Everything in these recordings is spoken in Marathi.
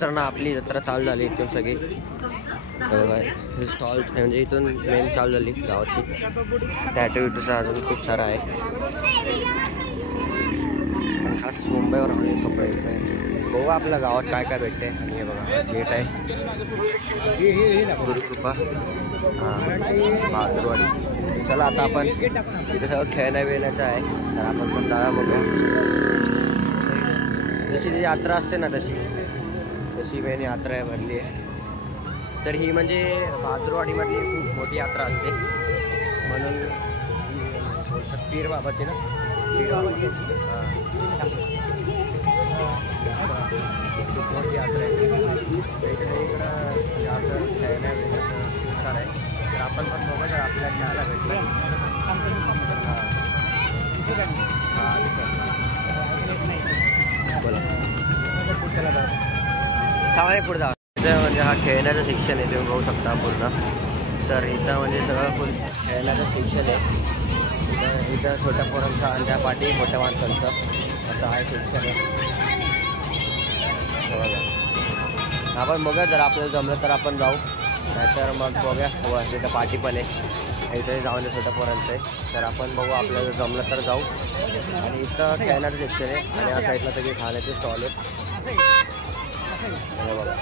तर ना आपली जत्रा चालू झाली इथून सगळी स्टॉल म्हणजे इथून मेन चालू झाली गावाची. टॅटूचा अजून खूप सारा आहे. खास मुंबईवर आलेले कपडे बघू आपल्या गावात काय काय भेटते. आणि हे बघा गेट आहे गुरुकृपा बहादूरवाडी. चला आता आपण इथे सगळं खेळण्या बिळण्याचं आहे तर आपण पण जाऊया बघूया. जशी जी यात्रा असते ना तशी मेन यात्रा आहे भरली आहे. तर ही म्हणजे बहादूरवाडीमधली खूप मोठी यात्रा असते म्हणून पीर बाबाची ना पीर बाबाची खूप मोठी यात्रा आहे. इकडं असं खेळण्या बिळण्याचं आहे तर आपण पण बघा जर आपल्याला खेळायला भेटलं बोला पुढे जा. इथं म्हणजे हा खेळण्याचं सेक्शन आहे तुम्ही बघू शकता पूर्ण. तर इथं म्हणजे सगळं फुल खेळण्याचं सेक्शन आहे. इथं छोट्या पोरांचा आणि त्या पाठी मोठ्या माणसांचं असं हा सेक्शन आहे. आपण बघूया जर आपल्याला जमलं तर आपण जाऊ नाहीतर मग बघूया. तिथं पाठी पण आहे इथं जाऊन छोट्या पोरांचं आहे तर आपण बघू आपल्याला जमलं तर जाऊ. आणि इथं खेळण्याचं सेक्शन आहे आणि या साईडला सगळे खाण्याचे स्टॉल आहेत. बघा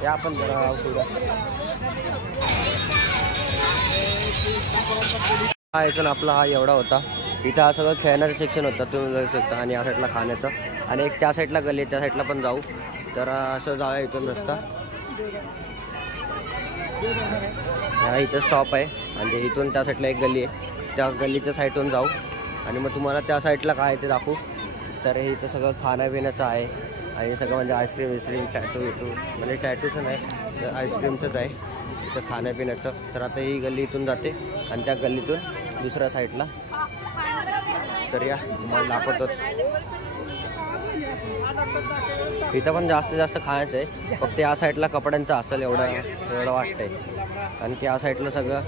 ते आपण जरा पुढं हा इथून आपला हा एवढा होता. इथं हा सगळं खेळण्याचं सेक्शन होतं तुम्ही जाऊ शकता. आणि या साईडला खाण्याचं आणि एक त्या साईडला गल्ली त्या साईडला पण जाऊ. तर असं जाऊया इथून रस्ता. हा इथं स्टॉप आहे म्हणजे इथून त्या साईडला एक गल्ली आहे त्या गल्लीच्या साईडून जाऊ आणि मग तुम्हाला त्या साईडला काय ते दाखवू. तर हे इथं सगळं खाण्यापिण्याचं आहे आणि सगळं म्हणजे आईस्क्रीम विस्क्रीम टॅटू म्हणजे टॅटूचं नाही तर आईस्क्रीमचंच आहे इथं खाण्यापिण्याचं. तर आता ही गल्ली इथून जाते आणि त्या गल्लीतून दुसऱ्या साईडला. तर या मला दाखवतोच इथं पण जास्तीत जास्त खायचं आहे. फक्त या साईडला कपड्यांचं असेल एवढं वाटतंय. कारण की या साईडला सगळं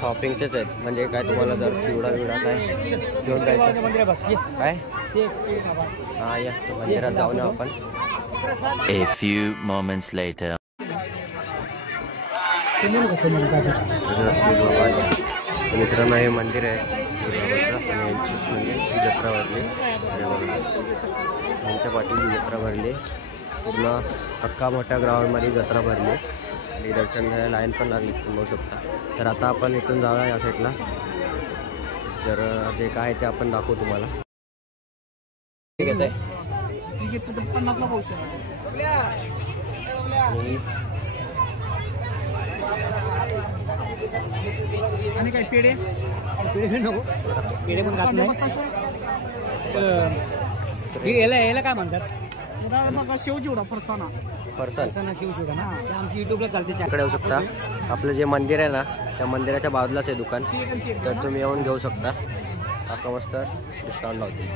शॉपिंगचेच आहेत. म्हणजे काय तुम्हाला जर चिवडा बिवडा काय घेऊन जायचं काय हां या मंदिरात जाऊ ना आपण. A few moments later. मित्रांनो हे मंदिर आहे बाबाचं आणि यांचीच म्हणजे ही जत्रा भरली. यांच्या पाठीची जत्रा भरली पूर्ण अख्खा मोठ्या ग्राउंडमध्ये जत्रा भरली आणि दर्शन घ्यायला लाईन पण लागली तुम्ही बघू शकता. तर आता आपण इथून जाऊया या साईडला. तर जे काय ते आपण दाखवू तुम्हाला. ठीक आहे आणि काय पेढे नको पेढे पण खात नाही. याला काय म्हणतात मग शेवचिवडा फरसाणा शेवचिवडा ना ते आमची युट्यूबला चालते. इकडे येऊ शकता. आपलं जे मंदिर आहे ना त्या मंदिराच्या बाजूलाच आहे दुकान तर तुम्ही येऊन घेऊ शकता. आता मस्त डिस्काउंट लावते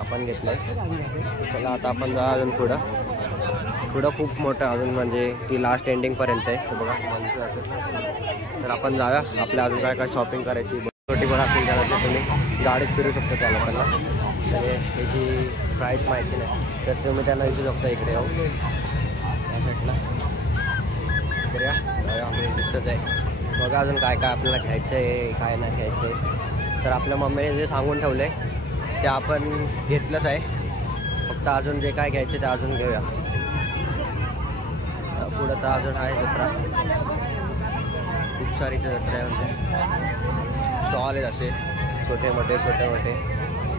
आपण घेतलं. चला आता आपण जा अजून पुढं खूप मोठं अजून म्हणजे ती लास्ट एंडिंगपर्यंत आहे बघा. तर आपण जाऊया आपल्या अजून काय काय शॉपिंग करायची छोटी पण असेल त्याला तुम्ही गाडीत फिरू शकता त्या लोकांना. तर याची प्राईस माहिती नाही तर तुम्ही त्यांना विचारू शकता इकडे येऊ त्या साईडला. तर या आपण दिसतच आहे बघा अजून काय काय आपल्याला घ्यायचं आहे काय नाही घ्यायचं आहे. तर आपल्या मम्मीने जे सांगून ठेवलं आहे ते आपण घेतलंच आहे. फक्त अजून जे काय घ्यायचे ते अजून घेऊया. पुढं तर अजून आहे जत्रा खूप सारी जत्रा आहे म्हणजे स्टॉल आहेत असे छोटे मोठे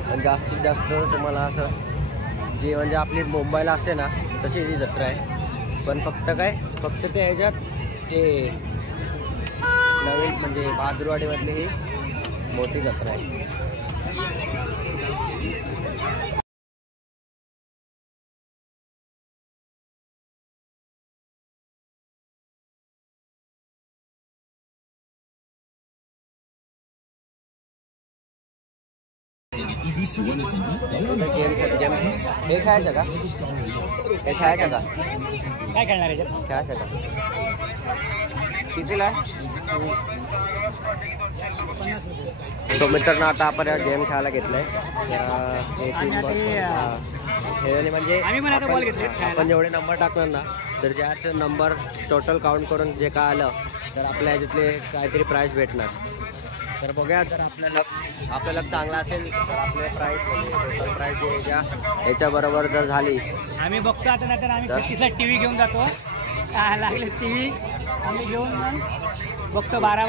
आणि जास्तीत जास्त तुम्हाला असं जे म्हणजे आपली मुंबईला असते ना तशी जी जत्रा आहे. पण फक्त ते ह्याच्यात ते नवीन म्हणजे बहादूरवाडीमधली ही मोठी जत्रा आहे. गेम हे खेळायचं का काय खेळणार आहे खेळायचं का कितीला आहे? तो मित्रांनो आता आपण गेम खेळायला घेतलाय. हे म्हणजे आपण जेवढे नंबर टाकणार ना तर ज्यात नंबर टोटल काउंट करून जे काय आलं तर आपल्या ह्याच्यातले काहीतरी प्राईज भेटणार. तर बघूया जर आपला लक चांगला असेल तर आपले प्राईज टोटल प्राईज जे याच्याबरोबर जर झाली आम्ही बघतो आता. नाही तर आम्ही 36ला टीव्ही घेऊन जातो. लागलेच टीव्ही आम्ही घेऊन मग बघतो. 12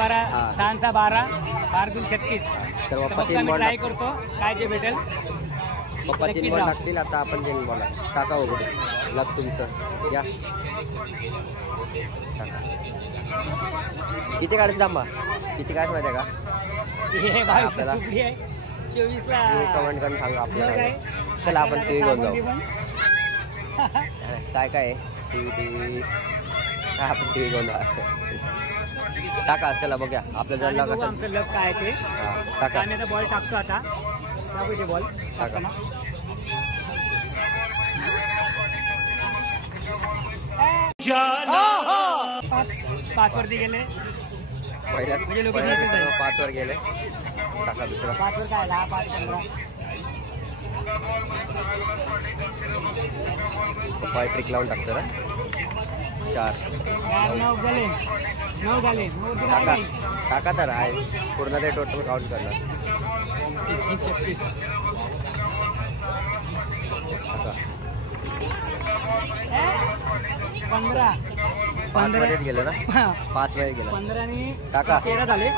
6 12 12 36. तर पप्पा आम्ही ट्राय करतो काय जे भेटेल. पप्पा 3 बॉल टाकतील. आता आपण 3 बॉल टाका वगैरे. लक तुमचं या किती काढायचं थांबा. किती काढ माहिती आहे का? आपल्याला 24ला कमेंट करून सांगा आपल्याला. चला आपण टीव्ही घेऊन जाऊ. काय काय टीव्ही काय आपण टीव्ही घेऊन जाऊ. टाका चला बघूया आपल्या जर लक असेल. आमचं लक काय ते टाका. आम्ही आता बॉल टाकतो. आता बॉल टाका. पाच वरती गेले. पहिल्या 5 वर गेले. टाका दुसरा. 5 वर काय 10 5 15. पप्पा ट्रिक लावून टाकतो ना. 4 9 झाले. 9 झाले. टाका टाका तर आहे पूर्ण ते टोटल काउंट करणार. 15 5 मध्ये गेलं ना. 5 मध्ये गेलं. 15 आणि टाका. 13 झाले.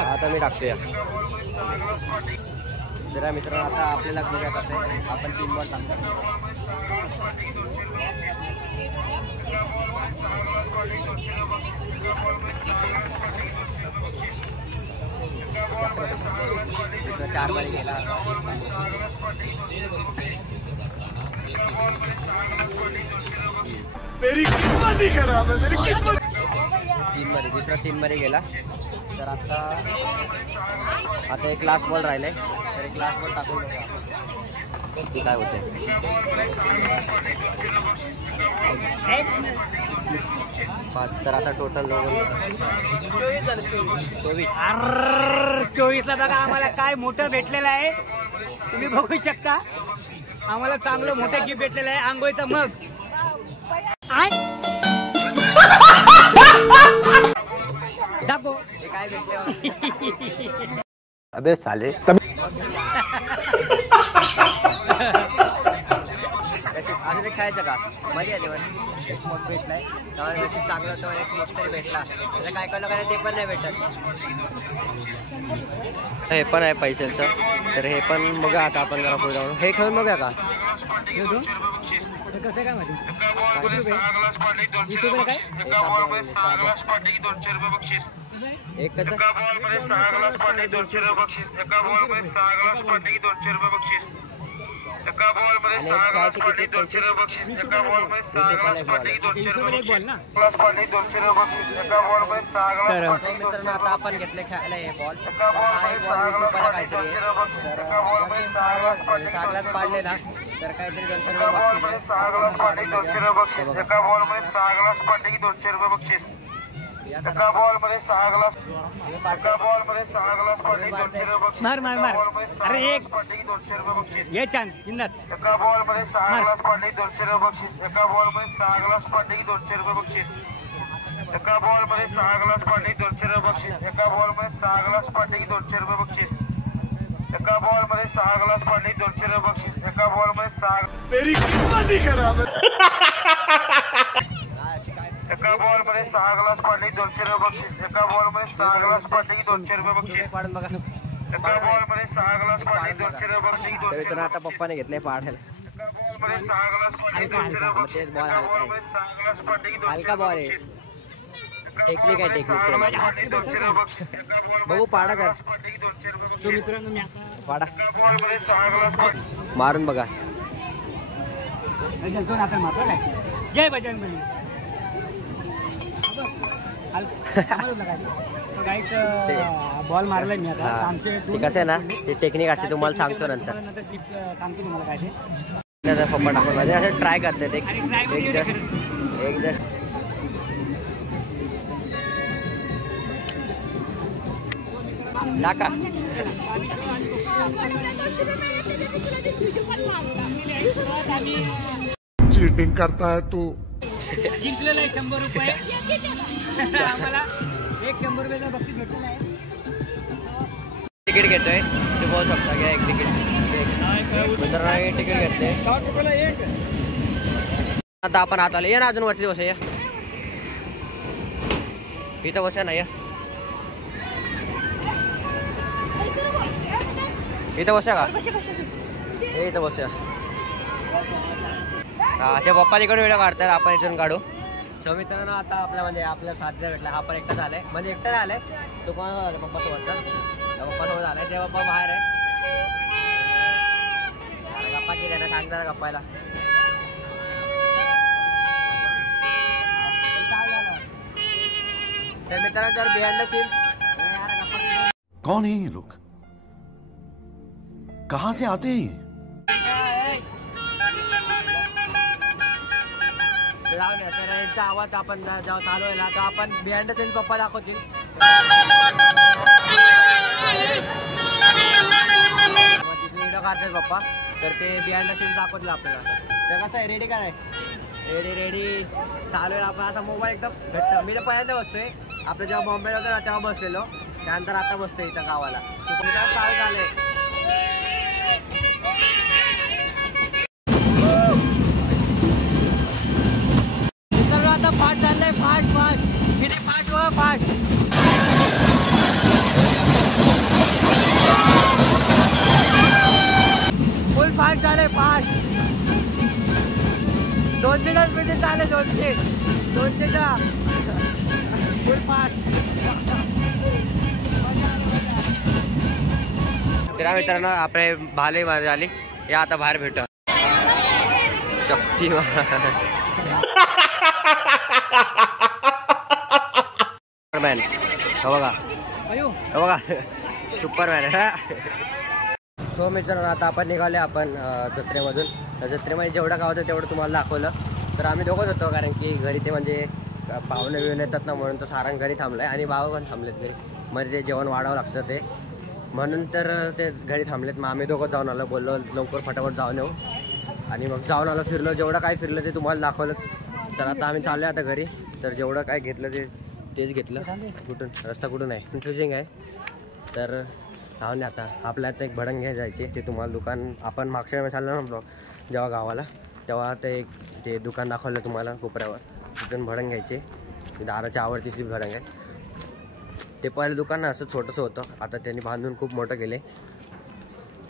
आता मी टाकतोय. जरा मित्रांनो आता आपल्याला बघूया कसं आहे. आपण 3 बॉल टाकतो. चार मध्ये गेला. मेरी किस्मत ही खराब है. मेरी किस्मत 3 मध्ये दुसरा 3 मध्ये गेला. तर आता एक लास्ट बॉल राहिलाय. तर एक लास्ट बॉल टाकून ती काय होते. 5 तर आता टोटल 24ला बघा आम्हाला काय मोठं भेटलेलं आहे. तुम्ही बघू शकता. आम्हाला चांगलं मोठं गिफ्ट भेटलेलं आहे. आंघोळीचं मग. दाखव हे काय भेटले. अबे साले असं ते खायचं का मध्ये जेवण. एक मग भेटलाय त्यामुळे चांगलं होतं. एक मग तरी भेटला. त्याला काय काय लोकांना ते पण नाही भेटत. हे पण आहे पैशाचं. तर हे पण बघा. आता आपण जरा पुढे जाऊन हे खेळून बघूया का. कसं काय माहिती. 20 रुपये काय एक कसं आणि एक खायचे किती पैसे. 20 रुपये बॉल ना. मित्रांनो आता आपण घेतले खेळायला हे बॉल. हा एक बॉल 20 रुपयाला काहीतरी आहे. तर 6 ग्लास पाडले ना तर काहीतरी 200 रुपये बक्षीस. एका बॉल मध्ये 6 ग्लास. मार मार मार. अरे एक ये चान्स जिंदाच. एका बॉल मध्ये 6 ग्लास पाडले 200 रुपये बक्षीस. एका बॉल मध्ये 6 ग्लास पाडले 200 रुपये बक्षीस. एका बॉल मध्ये 6 ग्लास पाडले 200 रुपये बक्षीस. एका बॉल मध्ये 6 ग्लास पाडले 200 रुपये बक्षीस. एका बॉल मध्ये 6 ग्लास पाडले 200 रुपये बक्षीस. एका बॉल मध्ये 6. मेरी किस्मत ही खराब है. एका बॉल मध्ये 6 ग्लास पाडले 200 रुपये बक्षीस. एका बॉल मध्ये 6 ग्लास पाडले 200 रुपये बक्षीस. पाडून बघा. एका बॉल मध्ये 6 ग्लास पाडले 200 रुपये बक्षीस. तर मित्रांनो आता पप्पाने घेतले पाडायला. एका बॉल मध्ये 6 ग्लास पाडले 200 रुपये बक्षीस. तेच बॉल एका बॉल मध्ये 6 ग्लास पाडले 200 हलका बॉल आहे. टेक्निक आहे टेक्निक. बघू पाडा तर. तो मित्रांनो मी आता पाडा मारून बघा. मात्र काय जय बजरंगबली. बॉल मारलाय मी आता. आमचे ते कसं आहे ना ते टेक्निक असते तुम्हाला सांगतो नंतर. सांगतो तुम्हाला काय ते. पप्पा टाकून माझे असं ट्राय करतात. एक जस्ट टाका. चीटिंग करता है तू. जिंकलेलं आहे 100 रुपये. आम्हाला 100 रुपयाचं बक्षीस भेटलं आहे. तिकीट घेतोय ते बोलू शकता घ्या एक तिकीट. मित्रांनो तिकीट घेतले. आता आपण आत आले. या ना अजून वरती बसा. या इथं बसा ना. या इथं बसा का हे इथं बसा. हा ते पप्पा तिकडे व्हिडिओ काढतात आपण इथून काढू. तर मित्रांनो आता आपल्या म्हणजे आपल्या साथीला भेटला. हा पण एकटाच आलाय म्हणजे एकटा नाही आलाय. तो कोण आला पप्पासोबत. पप्पासोबत आलाय तेव्हा पप्पा बाहेर आहे. गप्पा की त्यांना सांग जरा गप्पायला. तर मित्रांनो जर बिहाइंड द सीन्स. कौन है ये लोग? कहाँ से आते हैं? तर यांचा आवाज आपण जेव्हा चालू आहे ना तर आपण बिहाइंड द सीन्स पप्पा दाखवतील. व्हिडिओ काढतात पप्पा तर ते बिहाइंड द सीन्स दाखवतील आपल्याला. तर कसं आहे रेडी काय आहे रेडी चालू आहे. आपण आता मोबाईल एकदम भेटतो. मी तर पहिल्यांदा बसतोय. आपलं जेव्हा बॉम्बेला होतं ना तेव्हा बसलेलो. त्यानंतर आता बसतोय इथं गावाला. चालू झालंय. आता फाट झालंय. फाट किती फाट व फाट. फुल फाट झालंय. फाट 200 स्पीड चालले. 200 चा फुल फाट. तर मित्रांनो आपले भाले माझे आली. या आता बाहेर भेट. शक्तिमान सुपरमॅन. बघा सुपरमॅन. सो मित्रांनो आता आपण निघाले आपण जत्रेमधून. जत्रेमध्ये जेवढं गाव होतं तेवढं तुम्हाला दाखवलं. तर आम्ही दोघंच होतो कारण की घरी ते म्हणजे पाहुणे बिवून येतात ना म्हणून तर सारंग घरी थांबलाय आणि बाबा पण थांबलेत घरी. मध्ये ते जेवण वाढावं लागतं ते म्हणून तर ते घरी थांबलेत. मग आम्ही दोघं जाऊन आलो. बोललो लवकर फटाफट जाऊन येऊ आणि मग जाऊन आलो. फिरलो जेवढं काय फिरलं ते तुम्हाला दाखवलंच. तर आता आम्ही चाललो आता घरी. तर जेवढं काय घेतलं तेच घेतलं. कुठून रस्ता कुठून आहे कन्फ्युजिंग आहे. तर राहून आता आपल्या आता एक भडंग घ्यायला जायचे. ते तुम्हाला दुकान आपण मागच्या वेळेस चाललो ना ब्लॉग जेव्हा गावाला तेव्हा ते दुकान दाखवलं तुम्हाला कोपऱ्यावर. तिथून भडंग घ्यायचे. दाराच्या आवडतीची भडंग आहे. ते पहिलं दुकान ना असं छोटंसं होतं. आता त्यांनी बांधून खूप मोठं केले.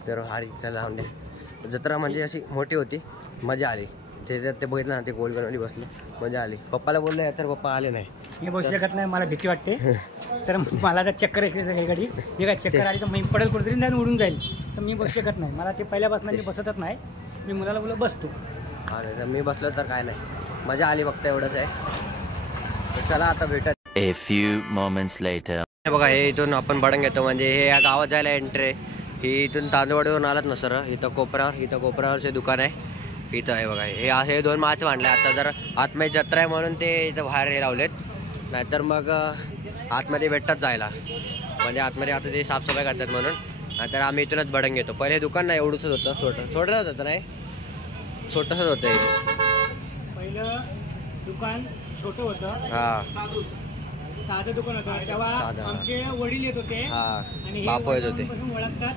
तर हारी चला राहून द्या. जत्रा म्हणजे अशी मोठी होती. मजा आली. ते बघितलं ना ते गोल गणवली बसलं मजा आली. पप्पाला बोललं तर पप्पा आले नाही. मी बसू शकत नाही. मला भीती वाटते. तर मला जर चक्कर येते सगळी गाडी. मी काय चक्कर आली तर मी पडेल कुठेतरी नाही उडून जाईल. तर मी बसू शकत नाही. मला ते पहिल्यापासून मी बसतच नाही. मी मुलाला बोललो बसतो. हा नाही तर मी बसलो तर काय नाही. मजा आली फक्त एवढंच आहे. तर चला आता भेटत. A few moments later. बघा हे इथून आपण भडंग घेतो म्हणजे हे या गावात जायला एंट्री. ही इथून तांदूळवाडीवरून आलात ना सर. इथं कोपऱ्यावरचे दुकान आहे. इथं आहे बघा. हे असे 2 मासे बांधले. आता जर आतमध्ये जत्रा आहे म्हणून ते इथं बाहेर हे लावलेत. नाहीतर मग आतमध्ये भेटतात जायला म्हणजे आतमध्ये आता ते साफसफाई करतात म्हणून. नाहीतर आम्ही इथूनच भडंग घेतो. पहिले दुकान नाही एवढंच होतं. छोटंच होतं नाही छोटंसंच होतं हे. पहिलं दुकान छोटं होतं. हां साधं दुकान होतं. तेव्हा आमचे वडील येत होते आणि बापू येत होते. ओळखतात.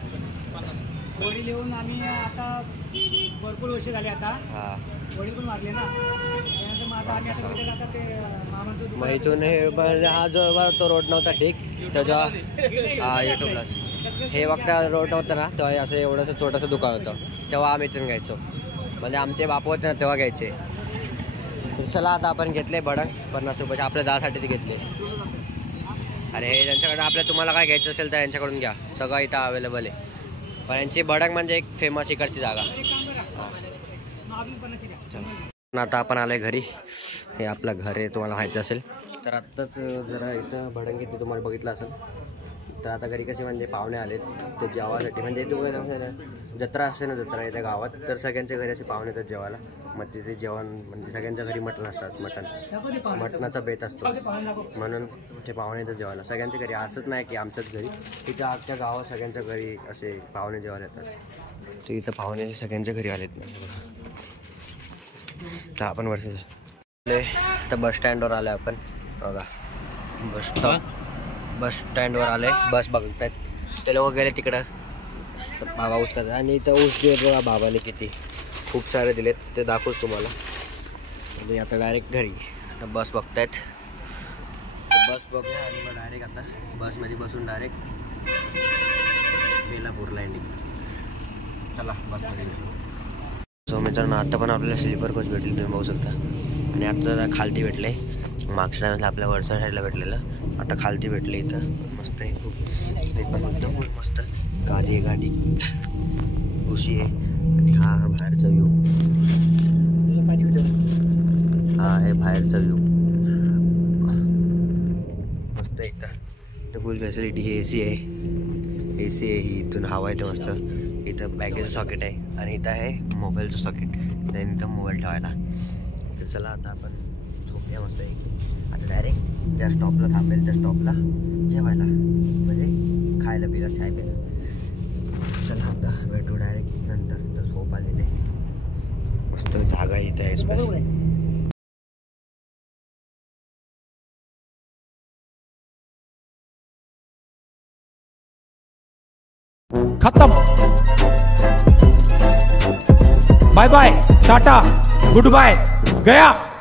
वडील येऊन आम्ही आता भरपूर वर्ष झाले. आता वडील पण वाढले ना. त्यानंतर मग आता आम्ही आता ते मामाचं मग इथून हे हा जो तो रोड नव्हता ठीक त्याच्या हा युट्यूबलाच हे बघता रोड नव्हता ना तेव्हा असं एवढंसं छोटंसं दुकान होतं. तेव्हा आम्ही इथून घ्यायचो म्हणजे आमचे बापू होते ना तेव्हा घ्यायचे. चला आता आपण घेतले भडंग 50 रुपयाचे. आपल्या दासाठी ते घेतले. आणि हे त्यांच्याकडे आपल्या तुम्हाला काय घ्यायचं असेल तर यांच्याकडून घ्या. सगळं इथं अवेलेबल आहे. पण यांची भडंग म्हणजे एक फेमस इकडची जागा. आता आपण आलोय घरी. हे आपलं घर आहे तुम्हाला माहिती असेल. तर आत्ताच जरा इथं भडंग घेतली तुम्हाला बघितलं असेल. तर आता घरी कसे म्हणजे पाहुणे आलेत ते जेवायसाठी म्हणजे जत्रा असते ना जत्रा येत्या गावात तर सगळ्यांच्या घरी असे पाहुणे येतात जेवायला. मग तिथे जेवण म्हणजे सगळ्यांच्या घरी मटण असतात. मटणाचा बेत असतो म्हणून ते पाहुण्याचं जेवायला सगळ्यांच्या घरी. असंच नाही की आमच्याच घरी, तिथं आजच्या गावात सगळ्यांच्या घरी असे पाहुणे जेवायला येतात. तर इथं पाहुणे सगळ्यांच्या घरी आलेत ना. तर आपण वर्ष तर बस स्टँडवर आलो आपण. बघा बस स्टँडवर आले. बस बघतायत ते लोक गेले तिकडं. तर बाबा ऊस करतात आणि इथं ऊस दिले बघा बाबाने किती खूप सारे दिलेत ते दाखवूच तुम्हाला. म्हणजे आता डायरेक्ट घरी. आता बस बघतायत. बस बघूया आणि मग डायरेक्ट आता बसमध्ये बसून डायरेक्ट बेलापूर लँडिंग. चला बसमध्ये गेलो. सो मित्रांनो आता पण आपल्याला स्लीपर कोच भेटली तुम्ही बघू शकता. आणि आता खालती भेटले. मागच्या टायमला आपल्या वरच्या साईडला भेटलेलं, आता खालती भेटले. इथं मस्त आहे खूप स्लीपर एकदम खूप मस्त. गाडी आहे, गाडी उशी आहे. आणि हा बाहेरचा व्ह्यू. हा आहे बाहेरचा व्ह्यू. मस्त एकदम इथं फुल फॅसिलिटी. AC आहे, AC आहे. इथून हवा येते मस्त. इथं बॅगेचं सॉकेट आहे आणि इथं आहे मोबाईलचं सॉकेट. त्याने इथं मोबाईल ठेवायला. तर चला आता आपण झोपूया मस्त आहे. आता डायरेक्ट ज्या स्टॉपला थांबेल त्या स्टॉपला जेवायला म्हणजे खायला पिला चाय प्यायला. चला आता भेटू डायरेक्ट नंतर. तर झोप आलेली मस्त जागा इथं आहे. खत्म. Bye bye, tata, good bye, गया.